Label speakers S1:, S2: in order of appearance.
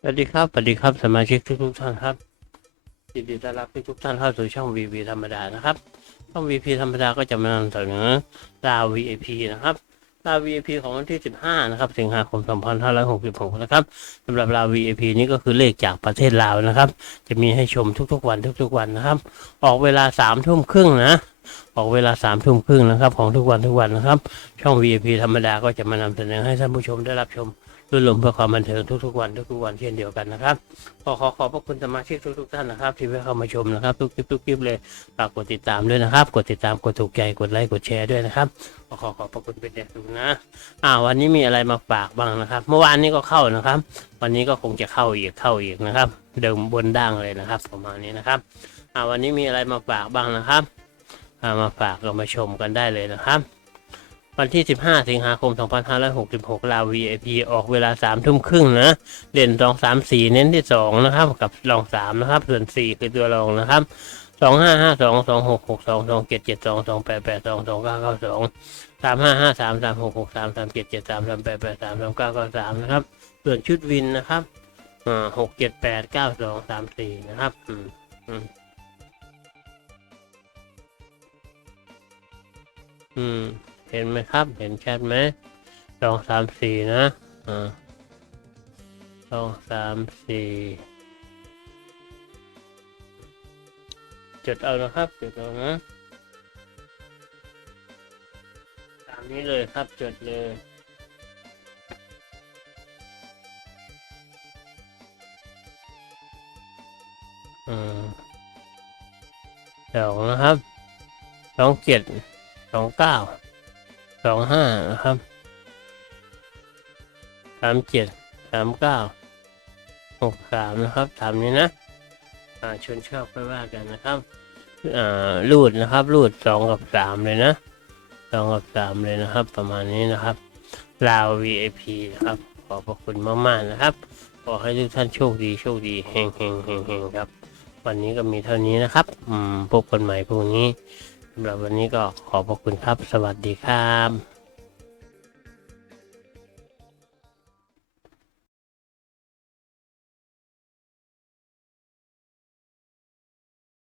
S1: สวัสดีครับสวัสดีครับสมาชิกทุกทุกท่านครับยินดีต้อนรับทุกท่านเข้าสู่ช่อง VP ธรรมดานะครับ ช่อง VP ธรรมดาก็จะมานำเสนอดาว VIP นะครับดาว VIP ของวันที่ 15 นะครับ สิงหาคม 2566 นะครับสำหรับดาว VIP นี้ก็คือเลขจากประเทศลาวนะครับ จะมีให้ชมทุกๆวันทุกๆวันนะครับ ออกเวลา3ทุ่มครึ่งนะ ออกเวลา3ทุ่มครึ่งนะครับ ของทุกวันทุกวันนะครับ ช่อง VIP ธรรมดาก็จะมานำเสนอให้ท่านผู้ชมได้รับชมรื่นรมเพื่อความบันเทิงทุกๆวันทุกๆวันเช่นเดียวกันนะครับขอขอขอบพระคุณสมาชิกทุกๆท่านนะครับ ที่เข้ามาชมนะครับ ทุกคลิปทุกคลิปเลยฝากกดติดตามด้วยนะครับ กดติดตามกดถูกใจกดไลค์กดแชร์ด้วยนะครับขอขอขอบพระคุณเป็นอย่างสูงนะอ่าวันนี้มีอะไรมาฝากบ้างนะครับ เมื่อวานนี้ก็เข้านะครับ วันนี้ก็คงจะเข้าอีกเข้าอีกนะครับ เดิมบนด่างเลยนะครับ ประมาณนี้นะครับอ่าวันนี้มีอะไรมาฝากบ้างนะครับ อ่ามาฝากเรามาชมกันได้เลยนะครับ วันที่ 15 สิงหาคม 2566 ลาว VIP ออกเวลา 3 ทุ่มครึ่งนะเด่น 2 3 4 เน้นที่ 2 นะครับ กับรอง 3 นะครับ ส่วน 4 คือตัวรองนะครับ2 5 5 2 2 6 6 2 2 7 7 2 2 8 8 2 2 9 9 2 3 5 5 3 3 6 6 3 3 7 7 3 3 8 8 3 3 9 9 3นะครับ ส่วนชุดวินนะครับอ่า6 7 8 9 2 3 4นะครับ อืมอืม อืม เห็นไหมครับ เห็นชัดไหมสองสามสี่นะอ่าสองสามสี่จดเอานะครับจดเอานะตามนี้เลยครับจดเลยอืมสองนะครับสองเจ็ด องเก้าสองห้านะครับสามเจ็ดสามเก้าหกสามนะครับตามนี้นะอ่าชวนชอบไปว่ากันนะครับอ่ารูดนะครับรูดสองกับสามเลยนะสองกับสามเลยนะครับ ประมาณนี้นะครับลาว VIP นะครับขอบพระคุณมากๆนะครับขอให้ทุกท่านโชคดีโชคดีเฮงเฮงเฮงเฮงครับ วันนี้ก็มีเท่านี้นะครับ อืมพบกันใหม่พรุ่งนี้ สำหรับวันนี้ก็ขอบพระคุณครับ สวัสดีครับ